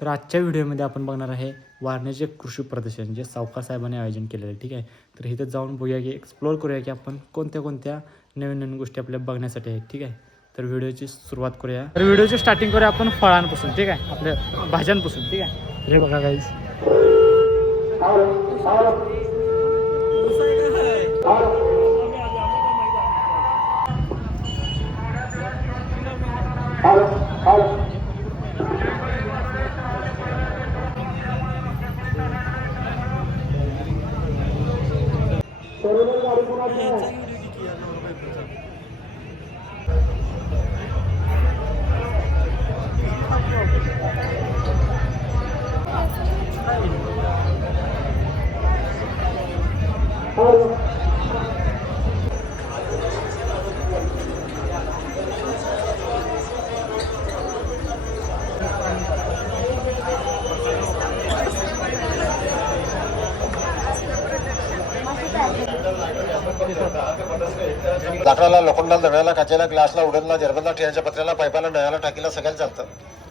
तर आजच्या व्हिडिओमध्ये आपण बघणार आहे वारणेचे कृषी प्रदर्शन जे सावकार साहेबांनी आयोजन केलेलं आहे. ठीक आहे, तर इथं जाऊन बघूया की एक्सप्लोअर करूया की आपण कोणत्या कोणत्या नवीन नवीन गोष्टी आपल्याला बघण्यासाठी आहेत. ठीक आहे, तर व्हिडिओची सुरुवात करूया. तर व्हिडिओची स्टार्टिंग करूया आपण फळांपासून. ठीक आहे, आपल्या भाज्यांपासून. ठीक आहे, तर हे बघा गाईज. लाकडाला, लोखंडाला, दगडाला, काचेला, ग्लासला, उडनला, जर्मनला, टिनाच्या पत्र्याला, पाईपाला, नळाला, टाकीला सगळ्याला चालतं.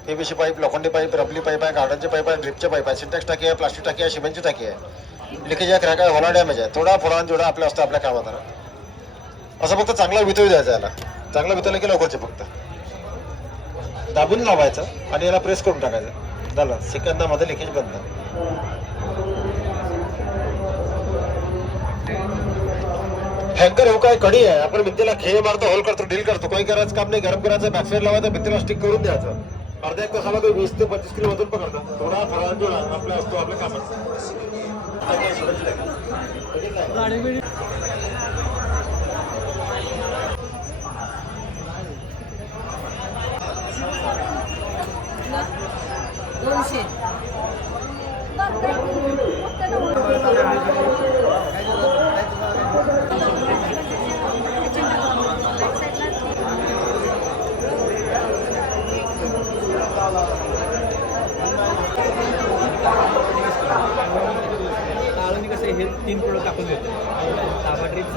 पीव्हीसी पाईप, लोखंडी पाईप, रबली पाईप आहे, गार्डनचे पाईप आहे, ड्रिपचे पाईप आहे, सिंटॅक्स टाकी आहे, प्लास्टिक टाकी आहे, सिमेंटची टाकी आहे, लिकेज आहे, क्रॅक आहे, होणार डॅमेज आहे. थोडा फुलान जोडा आपल्या असतं आपल्या कामात. असं फक्त चांगला वितळू द्यायचा याला. चांगलं वितळलं की लवकरचे फक्त दाबून लावायचं आणि याला प्रेस करून टाकायचं. झालं, सेकंदामध्ये लिकेज बंद. हँकर हो काय कडी आहे. आपण भिंतीला खेळ मारतो, होल करतो, डील करतो. काही करायचं काम नाही. गरम करायचं, बॅकसाईड लावायचं, भिंतीला स्टिक करून द्यायचं. अर्ध्या एक तासाला तो 20 ते 25 किलो वजन पकडतो. थोडा फळा जोडा आपल्या असतो आपल्या कामात. कसे हे 3 प्रोडक्ट आपण देतो. ताबा ड्रिप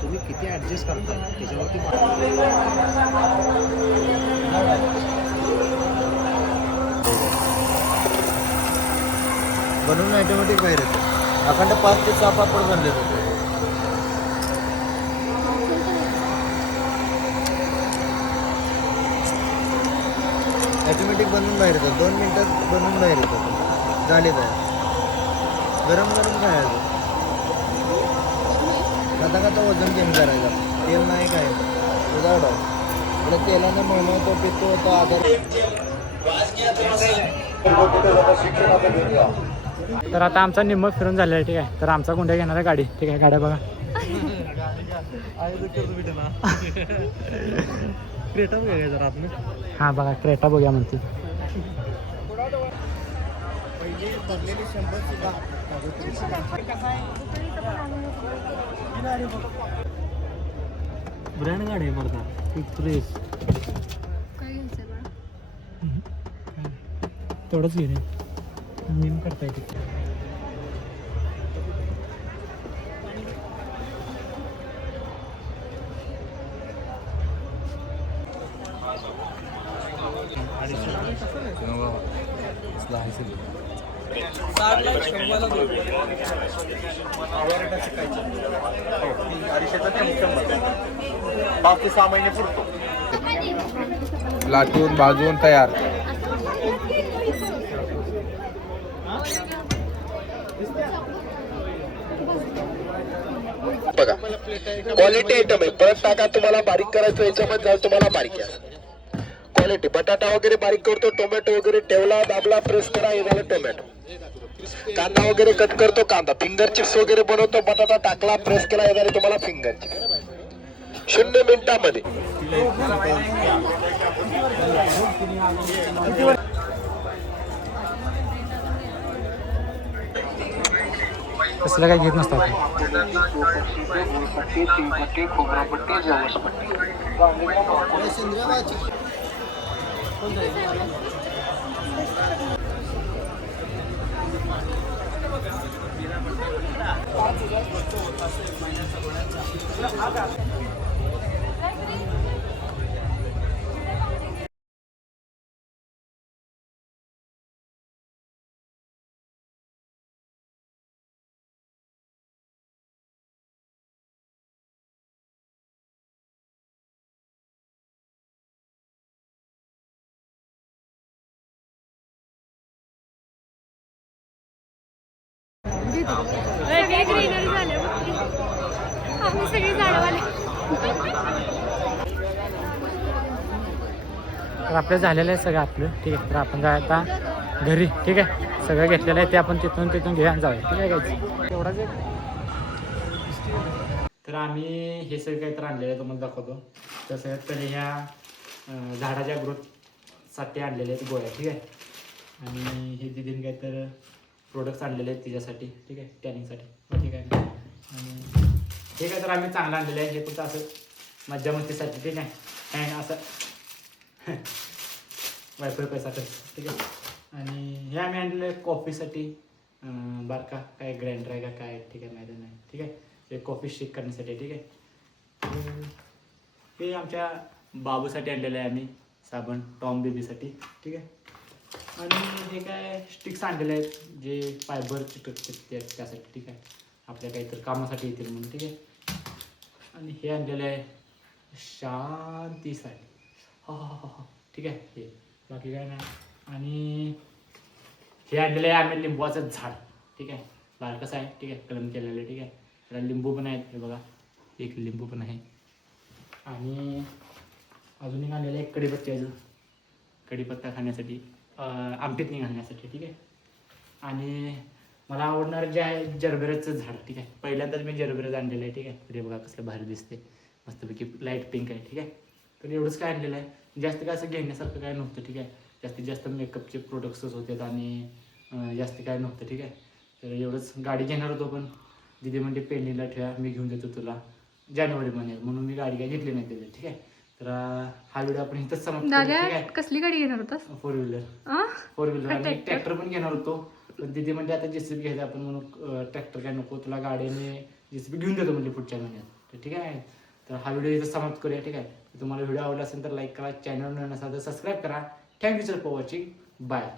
तुम्ही किती ॲडजस्ट करता त्याच्यावरती. बनवून ऑटोमॅटिक बाहेर येतो. अखंड 5 ते 6 पापड बनले होते. ऑटोमॅटिक बनवून बाहेर येतात. 2 मिनिटात बनवून बाहेर येतात. झाले तयार. गरम गरम खायचं. खाता खाता वजन कमी करायचं. तेल नाही काय विदाउट ऑइल. तुला तेलानं मळमळ तो पितो तो आधार. तर आता आमचा निम्म फिरून झालेला आहे. ठीक आहे, तर आमचा गुंड्या घेणार आहे गाडी. ठीक आहे, गाड्या बघा. क्रेटा बघायचा जरा आपण. हां बघा, क्रेटा बघूया म्हणते. ब्रँड गाडी आहे मरता. तेवढंच घे रे, नेम करता येते. पाच ते 6 महिने पुरतो. लाटून भाजून तयार. बघा क्वालिटी आयटम आहे. परत टाका, तुम्हाला बारीक करायचं याच्यामध्ये झालं तुम्हाला बारीक आहे. क्वालिटी बटाटा वगैरे बारीक करतो, टोमॅटो वगैरे ठेवला, दाबला, प्रेस करा, हे झालं टोमॅटो. कांदा वगैरे कट करतो, कांदा फिंगर चिप्स वगैरे बनवतो, बटाटा टाकला, प्रेस केला, हे झाले तुम्हाला फिंगर चिप्स. 0 मिनिटामध्ये कसलं काय घेत नसतात सगळे ग्रीनरी झाले आम्ही सगळे झाडवाले. तर आपलं झालेलं आहे सगळं आपलं ठीक आहे. तर आपण जाऊया आता घरी ठीक आहे. सगळं घेतलेलं आहे ते आपण तिथून घेऊन जाऊया ठीक आहे काय तेवढाच एक. तर आम्ही हे सगळं काही तर आणलेलं आहे तुम्हाला दाखवतो. तर सगळ्यात पहिले ह्या झाडाच्या ग्रोथसाठी आणलेले आहेत गोळ्या ठीक आहे. आणि हे दिदीने काही तर प्रोडक्ट्स आणलेले आहेत तिच्यासाठी ठीक आहे टॅनिंगसाठी ठीक आहे. आणि हे काय तर आम्ही चांगलं आणलेलं आहे. हे फक्त असं मज्जा मस्तीसाठी ठीक आहे. काय असं वायफाय पैसा खर्च ठीक आहे. आणि हे आम्ही आणलेलं आहे कॉफीसाठी बारका काय ग्राइंडर आहे का काय ठीक आहे माहिती नाही ठीक आहे. ते कॉफी शेक करण्यासाठी ठीक आहे. हे आमच्या बाबूसाठी आणलेलं आहे आम्ही साबण टॉम बेबीसाठी ठीक आहे. आणि हे काय स्टिक्स आणलेले आहेत जे फायबर चिटकते त्यासाठी ठीक आहे. आपल्या काहीतरी कामासाठी येतील म्हणून ठीक आहे. आणि हे आणलेलं आहे शांतीसाठी हा ठीक आहे. हे बाकी काय नाही. आणि हे आणलेलं आहे आम्ही लिंबूचं झाड ठीक आहे. बारकंच आहे ठीक आहे. कलम केलेलं आहे ठीक आहे. त्याला लिंबू पण आहेत हे बघा एक लिंबू पण आहे. आणि अजून एक आणलेलं आहे कढीपत्त्याचं कढीपत्ता खाण्यासाठी आमटीत घालण्यासाठी ठीक आहे. आणि मला आवडणारं जे आहे जरबेराचं झाड ठीक आहे. पहिल्यांदाच मी जरबेराचं आणलेलं आहे ठीक आहे. तरी बघा कसलं भारी दिसते मस्तपैकी लाईट पिंक आहे ठीक आहे. तर एवढंच काय आणलेलं आहे. जास्त काय असं घेण्यासारखं काय नव्हतं ठीक आहे. जास्तीत जास्त मेकअपचे प्रोडक्ट्सच होते आणि जास्त काय नव्हतं ठीक आहे. तर एवढंच गाडी घेणार होतो पण दिदी म्हणजे पेरणीला ठेवा मी घेऊन देतो तुला जानेवारी महिन्यात म्हणून मी गाडी काय घेतली नाही त्याची ठीक आहे. तर हा व्हिडिओ आपण इथंच समाप्त करू ठीक आहे. कसली गाडी घेणार होतास? 4 व्हीलर आणि ट्रॅक्टर पण घेणार होतो पण दिदी म्हणजे आता जेसीबी घ्यायचं आपण म्हणून ट्रॅक्टर काय नको तुला गाडीने जेसीबी घेऊन देतो म्हणजे पुढच्या महिन्यात तर ठीक आहे. तर हा व्हिडिओ इथं समाप्त करूया ठीक आहे. तुम्हाला व्हिडिओ आवडला असेल तर लाईक करा चॅनल नसेल तर सबस्क्राईब करा. Thank you sir for watching bye.